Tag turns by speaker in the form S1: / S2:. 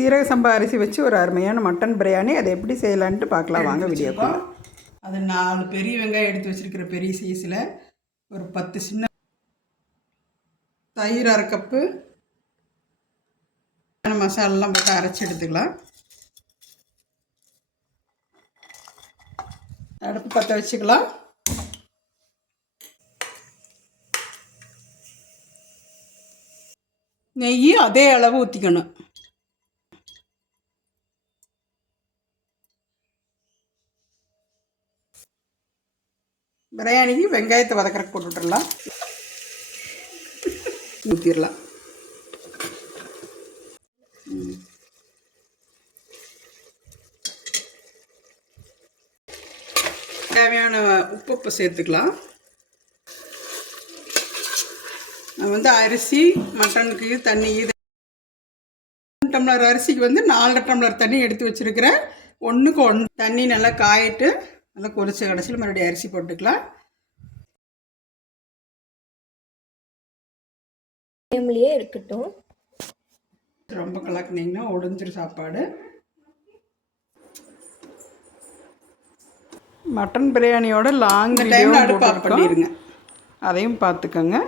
S1: சீரக சம்பா அரிசி வச்சு ஒரு அருமையான மட்டன் பிரியாணி. அதை எப்படி செய்யலான்ட்டு பார்க்கலாம். வாங்க வீடியோக்குள்ள. அது நாலு பெரிய வெங்காயம் எடுத்து வச்சிருக்கிற பெரிய சைஸில் ஒரு பத்து சின்ன தயிர் அரை கப்பு மசாலாலாம் போட்டு அரைச்சி எடுத்துக்கலாம். அடுப்பு பற்ற வச்சுக்கலாம். நெய் அதே அளவு ஊற்றிக்கணும் பிரியாணிக்கு வெங்காயத்தை வதக்கறக்கு போட்டு விட்டுறலாம். ஊற்றிடலாம் தேவையான உப்பு இப்போ சேர்த்துக்கலாம். நான் வந்து அரிசி மட்டனுக்கு தண்ணி இது டம்ளர் அரிசிக்கு வந்து நாலரை டம்ளர் தண்ணி எடுத்து வச்சுருக்கிறேன். ஒன்றுக்கு ஒன்று தண்ணி நல்லா காயிட்டு நல்லா கொதிச்ச கடைசியில் மறுபடியும் அரிசி போட்டுக்கலாம்.
S2: ஃப்ளேம்லேயே இருக்கட்டும்.
S1: ரொம்ப கலக்குனீங்கன்னா ஒடிஞ்சிரும் சாப்பாடு. மட்டன் பிரியாணியோட லாங் டைமில் அடுப்பு பண்ணிடுங்க அதையும் பார்த்துக்கோங்க.